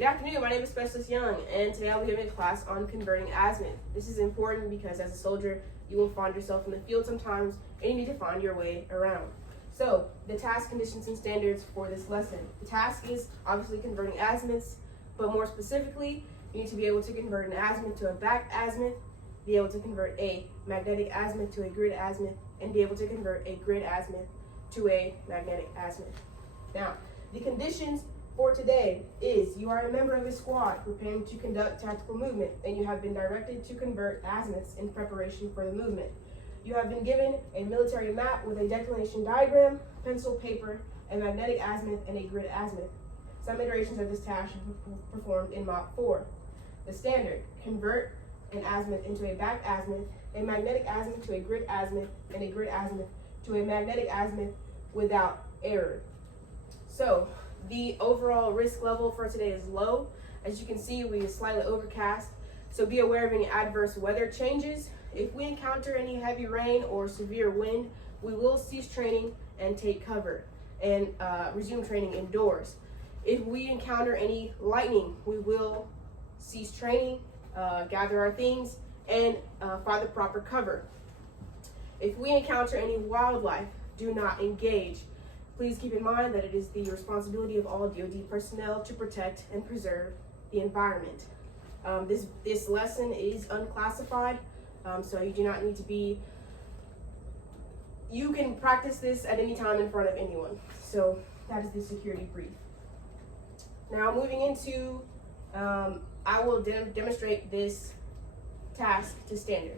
Good afternoon, my name is Specialist Young, and today I'll be giving a class on converting azimuth. This is important because as a soldier, you will find yourself in the field sometimes, and you need to find your way around. So, the task, conditions, and standards for this lesson. The task is obviously converting azimuths, but more specifically, you need to be able to convert an azimuth to a back azimuth, be able to convert a magnetic azimuth to a grid azimuth, and be able to convert a grid azimuth to a magnetic azimuth. Now, the conditions for today is you are a member of a squad preparing to conduct tactical movement, and you have been directed to convert azimuths in preparation for the movement. You have been given a military map with a declination diagram, pencil, paper, a magnetic azimuth, and a grid azimuth. Some iterations of this task are performed in Mop 4. The standard: convert an azimuth into a back azimuth, a magnetic azimuth to a grid azimuth, and a grid azimuth to a magnetic azimuth without error. So, the overall risk level for today is low. As you can see, we are slightly overcast, so be aware of any adverse weather changes. If we encounter any heavy rain or severe wind, we will cease training and take cover and resume training indoors. If we encounter any lightning, we will cease training, gather our things, and find the proper cover. If we encounter any wildlife, do not engage. Please keep in mind that it is the responsibility of all DoD personnel to protect and preserve the environment. This lesson is unclassified, so you do not need to be, you can practice this at any time in front of anyone. So that is the security brief. Now moving into, I will demonstrate this task to standard.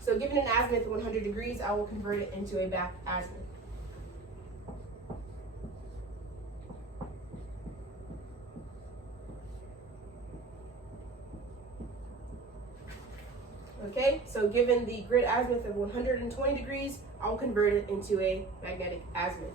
So given an azimuth of 100 degrees, I will convert it into a back azimuth. Okay, so given the grid azimuth of 120 degrees, I'll convert it into a magnetic azimuth.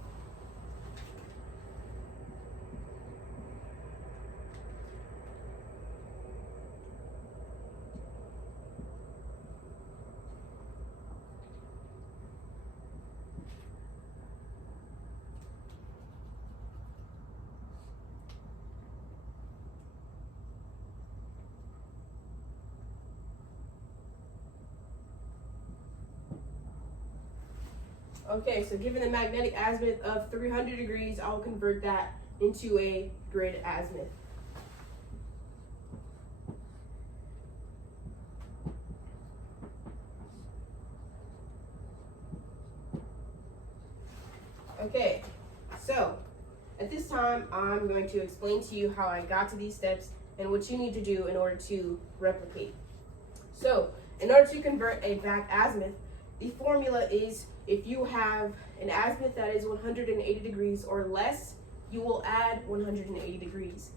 Okay, so given the magnetic azimuth of 300 degrees, I'll convert that into a grid azimuth. Okay, so at this time, I'm going to explain to you how I got to these steps and what you need to do in order to replicate. So, in order to convert a back azimuth, the formula is if you have an azimuth that is 180 degrees or less, you will add 180 degrees.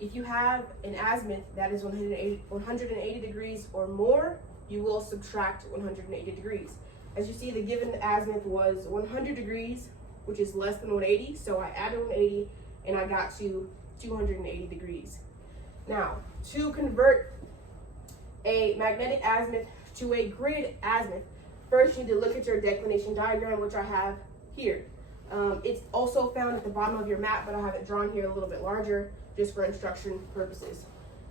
If you have an azimuth that is 180 degrees or more, you will subtract 180 degrees. As you see, the given azimuth was 100 degrees, which is less than 180, so I added 180 and I got to 280 degrees. Now, to convert a magnetic azimuth to a grid azimuth, first, you need to look at your declination diagram, which I have here. It's also found at the bottom of your map, but I have it drawn here a little bit larger just for instruction purposes.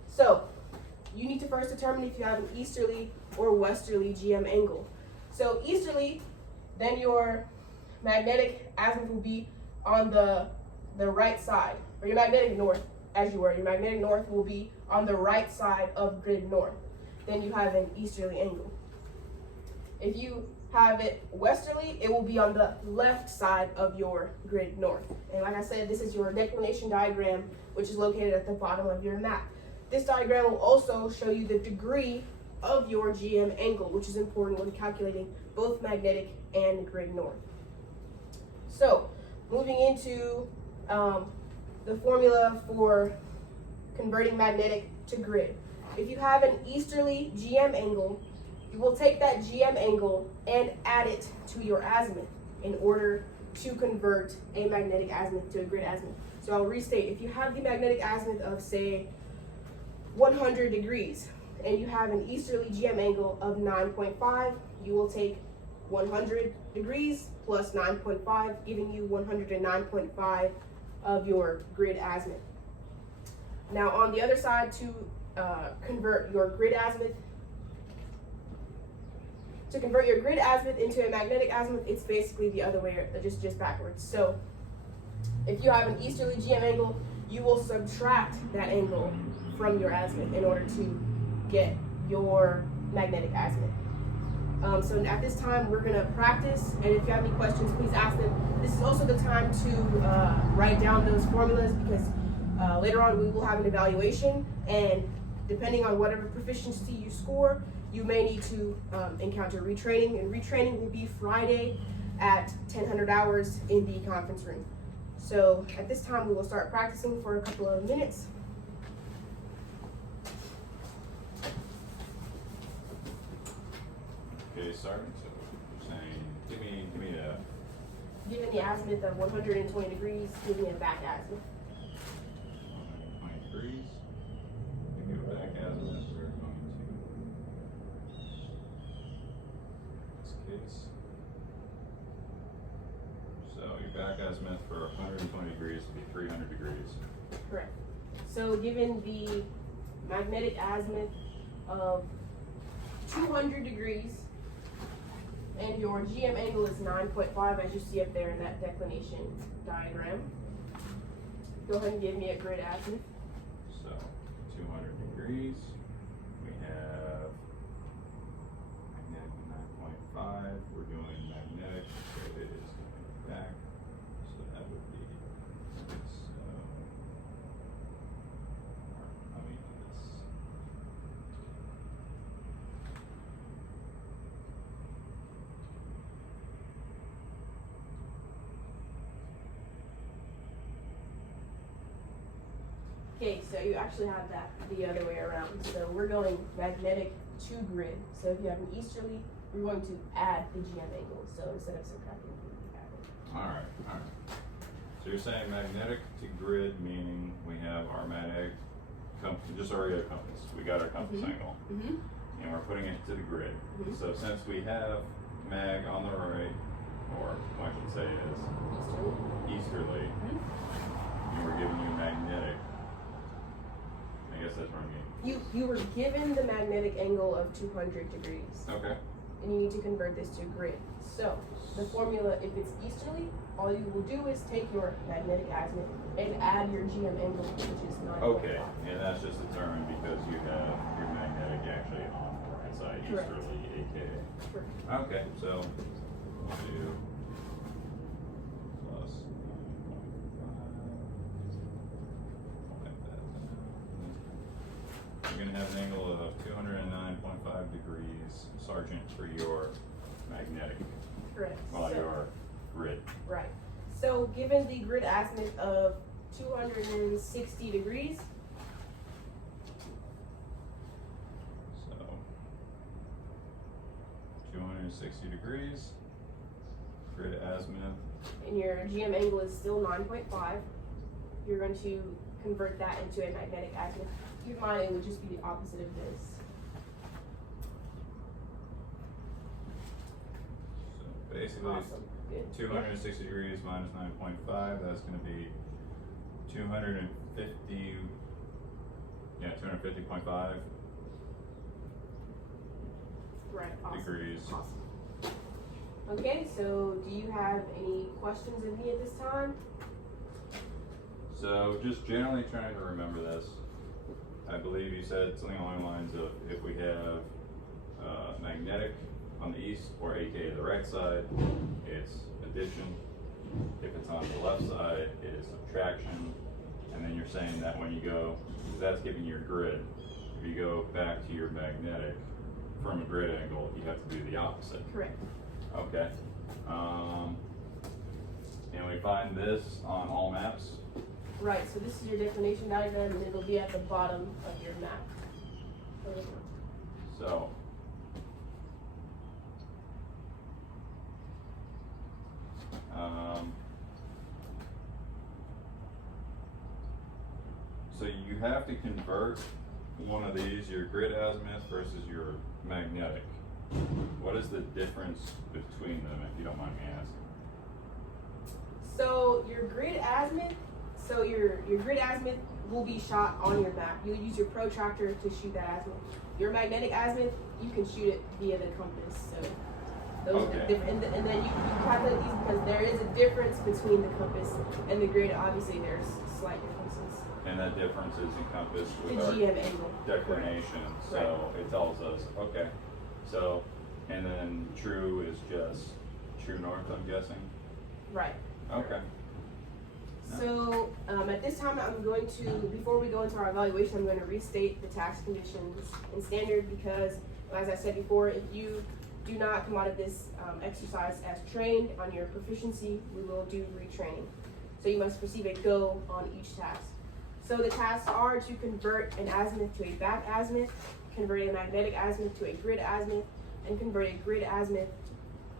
So, you need to first determine if you have an easterly or westerly GM angle. So, easterly, then your magnetic azimuth will be on the right side, or your magnetic north, as you were. Your magnetic north will be on the right side of grid north. Then you have an easterly angle. If you have it westerly, it will be on the left side of your grid north. And like I said, this is your declination diagram, which is located at the bottom of your map. This diagram will also show you the degree of your GM angle, which is important when calculating both magnetic and grid north. So, moving into the formula for converting magnetic to grid. If you have an easterly GM angle, you will take that GM angle and add it to your azimuth in order to convert a magnetic azimuth to a grid azimuth. So I'll restate, if you have the magnetic azimuth of, say, 100 degrees, and you have an easterly GM angle of 9.5, you will take 100 degrees plus 9.5, giving you 109.5 of your grid azimuth. Now on the other side, to convert your grid azimuth into a magnetic azimuth, it's basically the other way, just backwards. So if you have an easterly GM angle, you will subtract that angle from your azimuth in order to get your magnetic azimuth. So at this time, we're gonna practice, and if you have any questions, please ask them. This is also the time to write down those formulas, because later on we will have an evaluation, and depending on whatever proficiency you score, you may need to encounter retraining, and retraining will be Friday at 1000 hours in the conference room. So at this time, we will start practicing for a couple of minutes. Okay, starting. So you're saying, give me a Given the azimuth of 120 degrees, give me a back azimuth. 120 degrees. Give me a back azimuth. We're going to this case. So your back azimuth for 120 degrees would be 300 degrees. Correct. So given the magnetic azimuth of 200 degrees, and your GM angle is 9.5, as you see up there in that declination diagram. Go ahead and give me a grid azimuth. So 200 degrees. We have magnetic 9.5. We're doing magnetic, so it is going back. So that would be this. This. Okay, so you actually have that the other way around. So we're going magnetic to grid. So if you have an easterly, we're going to add the GM angle. So instead of subtracting, we add it. All right. So you're saying magnetic to grid, meaning we have our magnetic compass, just our regular compass. We got our compass angle, and we're putting it to the grid. So since we have mag on the right, or I should say is easterly, and we're giving you magnetic, I guess that's what I mean. You were given the magnetic angle of 200 degrees. Okay. And you need to convert this to grid. So the formula, if it's easterly, all you will do is take your magnetic azimuth and add your GM angle, which is 9.5. Okay, and that's just determined because you have your magnetic actually on the right side, Correct. easterly, aka. Correct. Okay, so we'll do plus 9.5. Like that. You're gonna have an angle of 209.5 degrees, Sergeant, for your magnetic, Correct. well, So- your grid. Right. So given the grid azimuth of 260 degrees, So 260 degrees, grid azimuth. and your GM angle is still 9.5, you're going to convert that into a magnetic azimuth. Keep in mind, it would just be the opposite of this. So basically, Awesome. Good. 260 degrees minus 9.5, that's going to be 250, yeah, 250.5 Right. Awesome. degrees. Awesome. Okay, so do you have any questions of me at this time? So just generally trying to remember this, I believe you said something along the lines of if we have magnetic on the east, or aka the right side, it's addition. If it's on the left side, it is subtraction. And then you're saying that when you go, because that's giving you your grid, if you go back to your magnetic from a grid angle, you have to do the opposite. Correct. Okay. And we find this on all maps. Right, so this is your declination diagram, and it'll be at the bottom of your map. So so you have to convert one of these, your grid azimuth versus your magnetic. What is the difference between them, if you don't mind me asking? So your grid azimuth, will be shot on your map. You'll use your protractor to shoot that azimuth. Your magnetic azimuth, you can shoot it via the compass. So those are the Okay. different, and then you calculate these because there is a difference between the compass and the grid. Obviously, there's slight differences. And that difference is encompassed The with our GM angle. declination, so it tells us, okay, so, and then true is just true north, I'm guessing? Right. Okay. So at this time, I'm going to, before we go into our evaluation, I'm going to restate the tax conditions in standard because, as I said before, if you do not come out of this exercise as trained on your proficiency, we will do retraining. So you must receive a go on each task. So the tasks are to convert an azimuth to a back azimuth, convert a magnetic azimuth to a grid azimuth, and convert a grid azimuth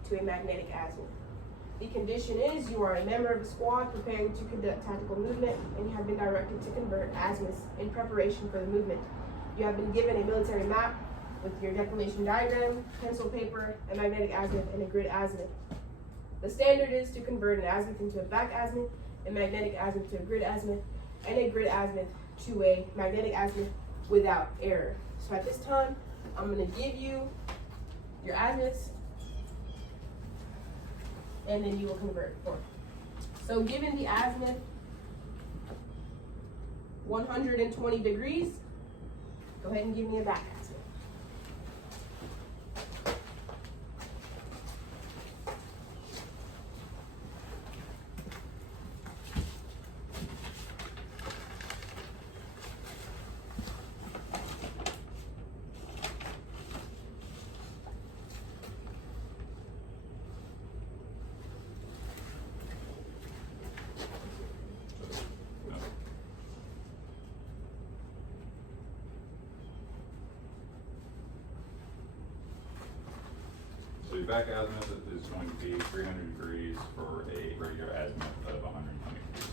to a magnetic azimuth. The condition is you are a member of a squad preparing to conduct tactical movement, and you have been directed to convert azimuths in preparation for the movement. You have been given a military map with your declination diagram, pencil paper, a magnetic azimuth, and a grid azimuth. The standard is to convert an azimuth into a back azimuth, a magnetic azimuth to a grid azimuth, and a grid azimuth to a magnetic azimuth without error. So at this time, I'm going to give you your azimuths, and then you will convert for. So given the azimuth 120 degrees, go ahead and give me a back azimuth. No. So your back azimuth is going to be 300 degrees for a regular azimuth of 120 degrees.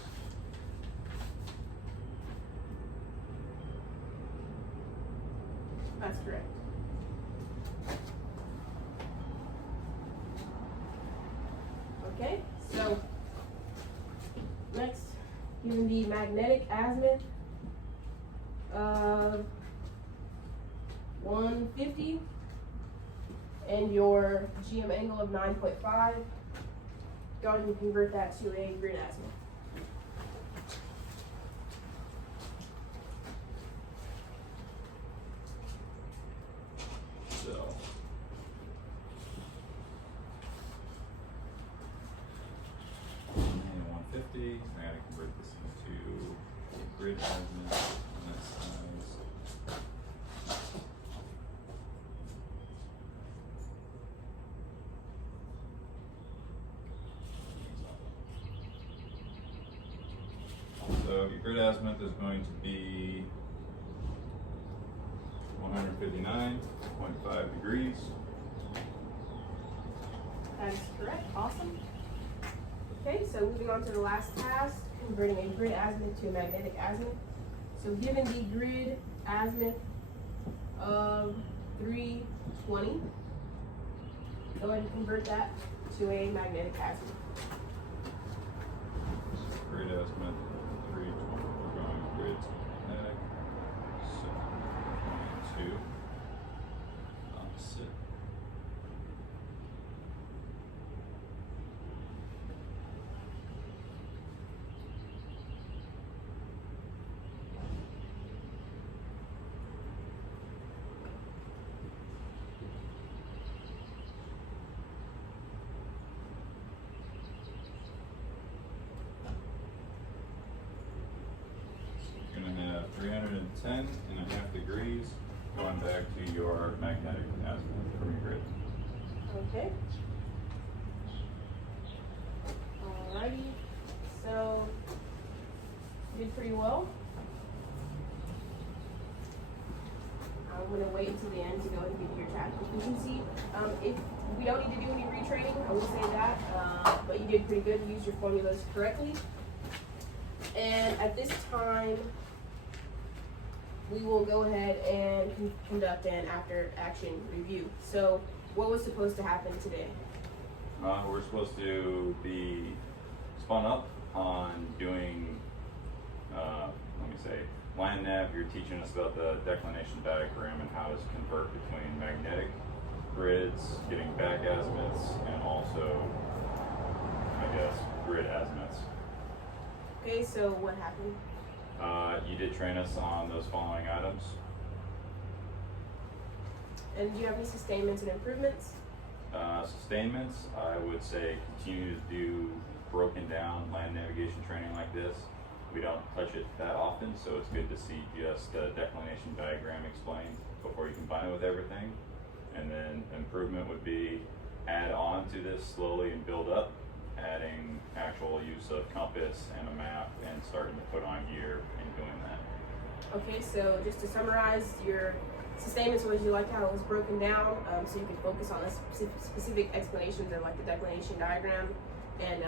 That's correct. Okay, so next, given the magnetic azimuth of 150 and your GM angle of 9.5, go ahead and convert that to a grid azimuth. So. And 150, I gotta convert this into a grid azimuth on that size. So your grid azimuth is going to be 159.5 degrees. That is correct. Awesome. Okay, so moving on to the last task, converting a grid azimuth to a magnetic azimuth. So given the grid azimuth of 320, go ahead and convert that to a magnetic azimuth. Grid azimuth 320. We're going grid to magnetic. So 22. Opposite. You're gonna have 310.5 degrees going back to your magnetic azimuth from your grid. Okay. Alrighty. So you did pretty well. I'm gonna wait until the end to go and give you your task proficiency. If we don't need to do any retraining, I will say that. But you did pretty good. You used your formulas correctly. And at this time, we will go ahead and conduct an after action review. So what was supposed to happen today? We're supposed to be spun up on doing, let me you say land nav, you're teaching us about the declination diagram and how to convert between magnetic grids, getting back azimuths, and also, I guess, grid azimuths. Okay, so what happened? You did train us on those following items. And do you have any sustainments and improvements? Sustainments, I would say continue to do broken down land navigation training like this. We don't touch it that often, so it's good to see just the declination diagram explained before you combine it with everything. And then improvement would be add on to this slowly and build up, adding actual use of compass and a map and starting to put on gear and doing that. Okay, so just to summarize, your sustainments was you liked how it was broken down, so you could focus on the specific explanations of like the declination diagram, and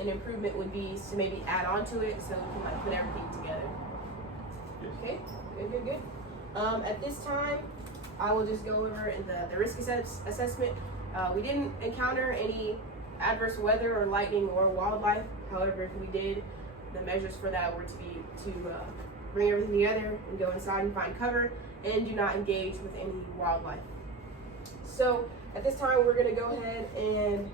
an improvement would be to maybe add on to it so you can like put everything together. Yes. Okay, good. At this time, I will just go over in the risk assessment. We didn't encounter any adverse weather or lightning or wildlife. However, if we did, the measures for that were to bring everything together and go inside and find cover and do not engage with any wildlife. So at this time, we're going to go ahead and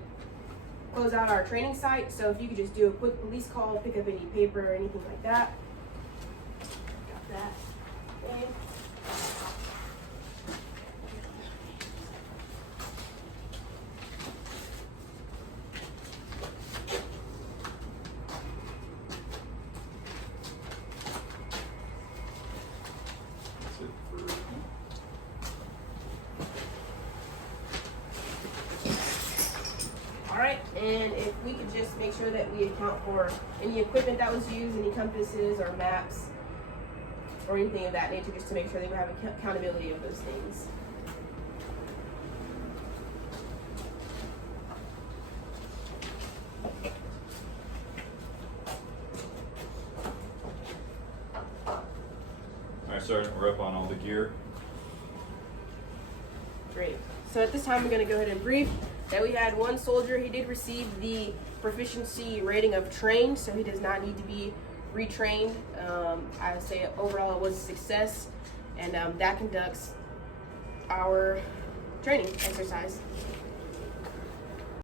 close out our training site. So if you could just do a quick police call, pick up any paper or anything like that. Got that. Okay. That's it for me. All right, and if we could just make sure that we account for any equipment that was used, any compasses or maps or anything of that nature, just to make sure that we have accountability of those things. Alright, Sergeant, we're up on all the gear. Great. So at this time, we're going to go ahead and brief that we had one soldier. He did receive the proficiency rating of trained, so he does not need to be retrained. I would say overall it was a success, and that conducts our training exercise.